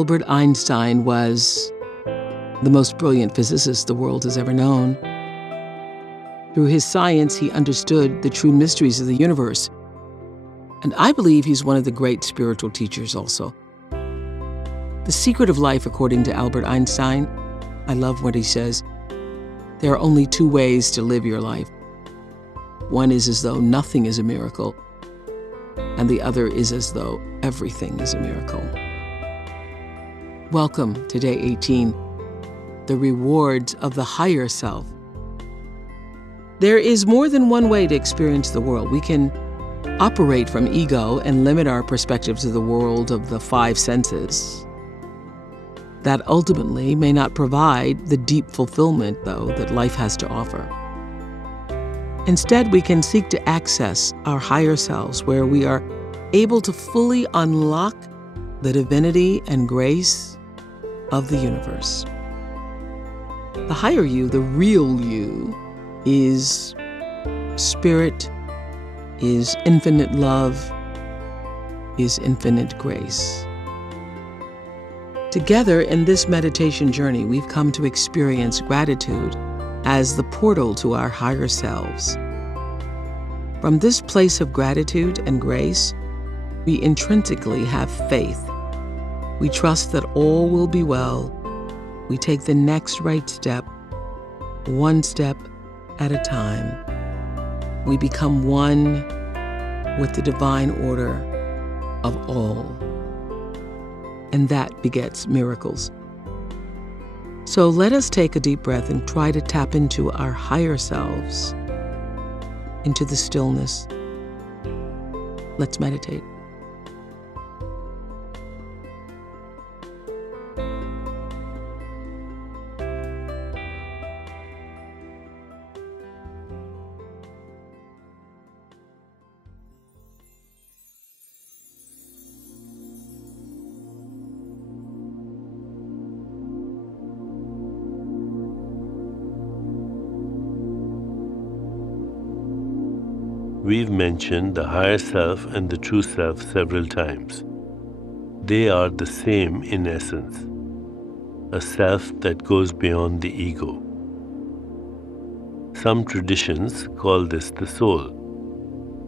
Albert Einstein was the most brilliant physicist the world has ever known. Through his science, he understood the true mysteries of the universe. And I believe he's one of the great spiritual teachers also. The secret of life, according to Albert Einstein, I love what he says, there are only two ways to live your life. One is as though nothing is a miracle, and the other is as though everything is a miracle. Welcome to Day 18, the rewards of the higher self. There is more than one way to experience the world. We can operate from ego and limit our perspective to the world of the five senses. That ultimately may not provide the deep fulfillment, though, that life has to offer. Instead, we can seek to access our higher selves, where we are able to fully unlock the divinity and grace of the universe. The higher you, the real you, is spirit, is infinite love, is infinite grace. Together in this meditation journey, we've come to experience gratitude as the portal to our higher selves. From this place of gratitude and grace, we intrinsically have faith. We trust that all will be well. We take the next right step, one step at a time. We become one with the divine order of all. And that begets miracles. So let us take a deep breath and try to tap into our higher selves, into the stillness. Let's meditate. We've mentioned the higher self and the true self several times. They are the same in essence, a self that goes beyond the ego. Some traditions call this the soul,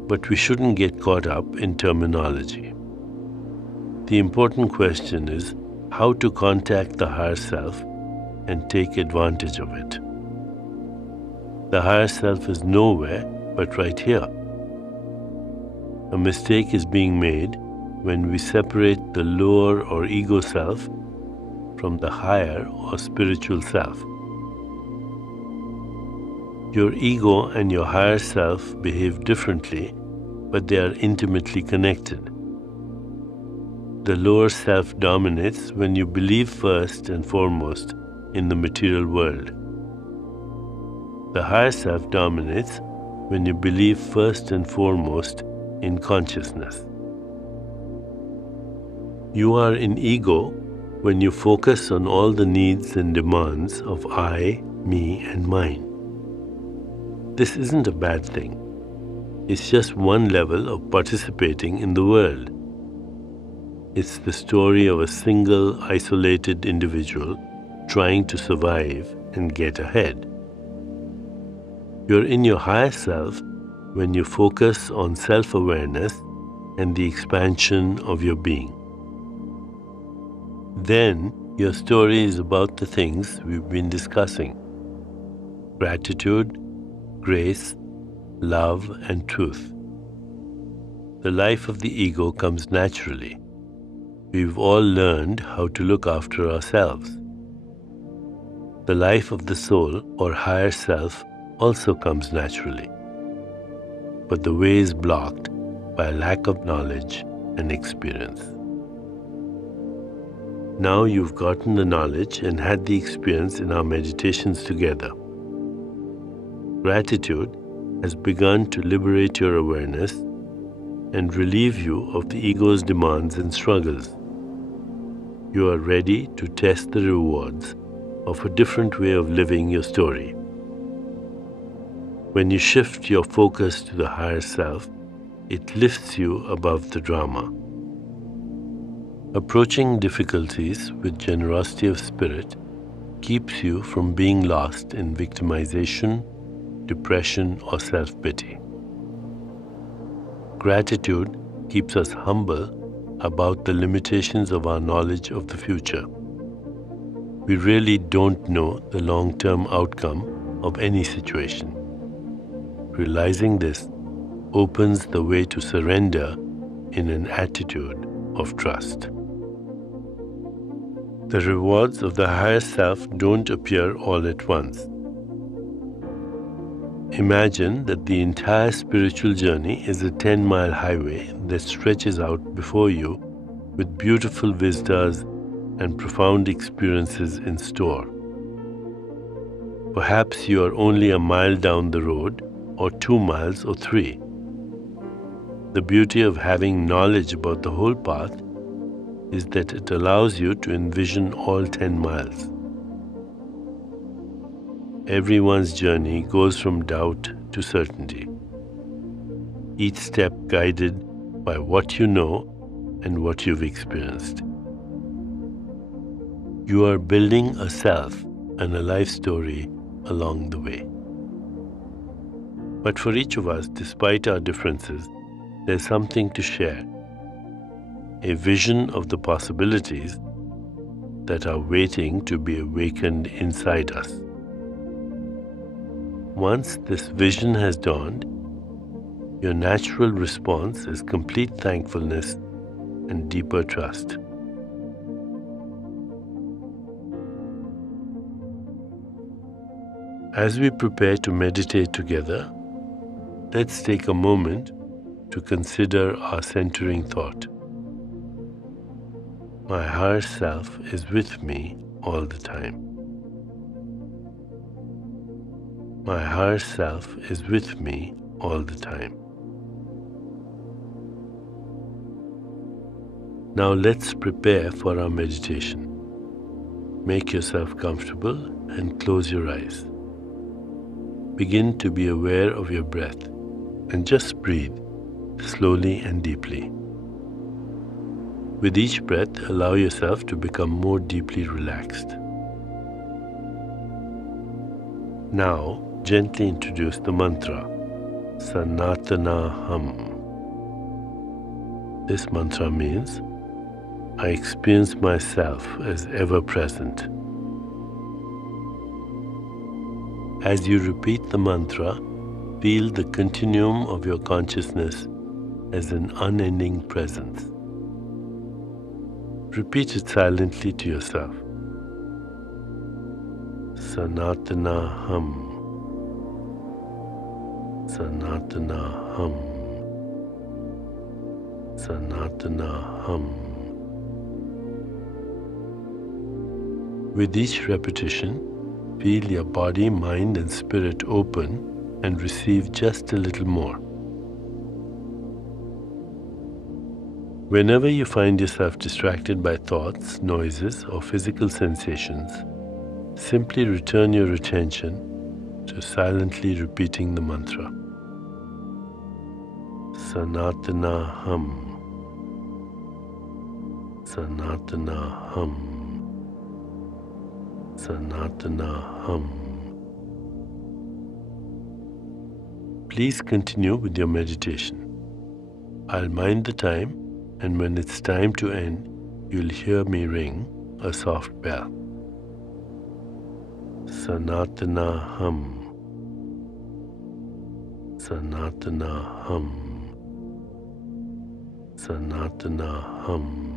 but we shouldn't get caught up in terminology. The important question is how to contact the higher self and take advantage of it. The higher self is nowhere but right here. A mistake is being made when we separate the lower or ego self from the higher or spiritual self. Your ego and your higher self behave differently, but they are intimately connected. The lower self dominates when you believe first and foremost in the material world. The higher self dominates when you believe first and foremost in consciousness. You are in ego when you focus on all the needs and demands of I, me, and mine. This isn't a bad thing. It's just one level of participating in the world. It's the story of a single, isolated individual trying to survive and get ahead. You're in your higher self when you focus on self-awareness and the expansion of your being. Then your story is about the things we've been discussing: gratitude, grace, love, and truth. The life of the ego comes naturally. We've all learned how to look after ourselves. The life of the soul or higher self also comes naturally, but the way is blocked by a lack of knowledge and experience. Now you've gotten the knowledge and had the experience in our meditations together. Gratitude has begun to liberate your awareness and relieve you of the ego's demands and struggles. You are ready to test the rewards of a different way of living your story. When you shift your focus to the higher self, it lifts you above the drama. Approaching difficulties with generosity of spirit keeps you from being lost in victimization, depression, or self-pity. Gratitude keeps us humble about the limitations of our knowledge of the future. We really don't know the long-term outcome of any situation. Realizing this opens the way to surrender in an attitude of trust. The rewards of the higher self don't appear all at once. Imagine that the entire spiritual journey is a 10-mile highway that stretches out before you with beautiful vistas and profound experiences in store. Perhaps you are only a mile down the road, or 2 miles, or 3. The beauty of having knowledge about the whole path is that it allows you to envision all 10 miles. Everyone's journey goes from doubt to certainty, each step guided by what you know and what you've experienced. You are building a self and a life story along the way. But for each of us, despite our differences, there's something to share, a vision of the possibilities that are waiting to be awakened inside us. Once this vision has dawned, your natural response is complete thankfulness and deeper trust. As we prepare to meditate together, let's take a moment to consider our centering thought. My higher self is with me all the time. My higher self is with me all the time. Now let's prepare for our meditation. Make yourself comfortable and close your eyes. Begin to be aware of your breath and just breathe slowly and deeply. With each breath, allow yourself to become more deeply relaxed. Now, gently introduce the mantra, Sanatana Hum. This mantra means, I experience myself as ever present. As you repeat the mantra, feel the continuum of your consciousness as an unending presence. Repeat it silently to yourself. Sanatana Hum. Sanatana Hum. Sanatana Hum. With each repetition, feel your body, mind, and spirit open and receive just a little more. Whenever you find yourself distracted by thoughts, noises, or physical sensations, simply return your attention to silently repeating the mantra. Sanatana Hum. Sanatana Hum. Sanatana Hum. Please continue with your meditation. I'll mind the time, and when it's time to end, you'll hear me ring a soft bell. Sanatana Hum. Sanatana Hum. Sanatana Hum.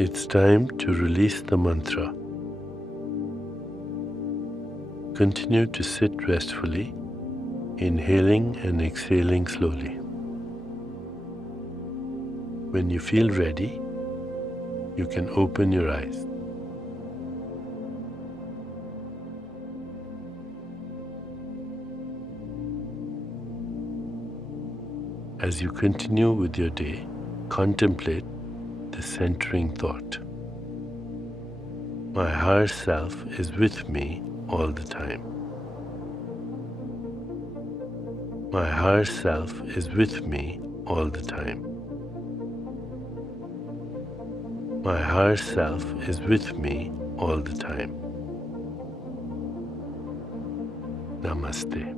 It's time to release the mantra. Continue to sit restfully, inhaling and exhaling slowly. When you feel ready, you can open your eyes. As you continue with your day, contemplate the centering thought. My higher self is with me all the time. My higher self is with me all the time. My higher self is with me all the time. Namaste.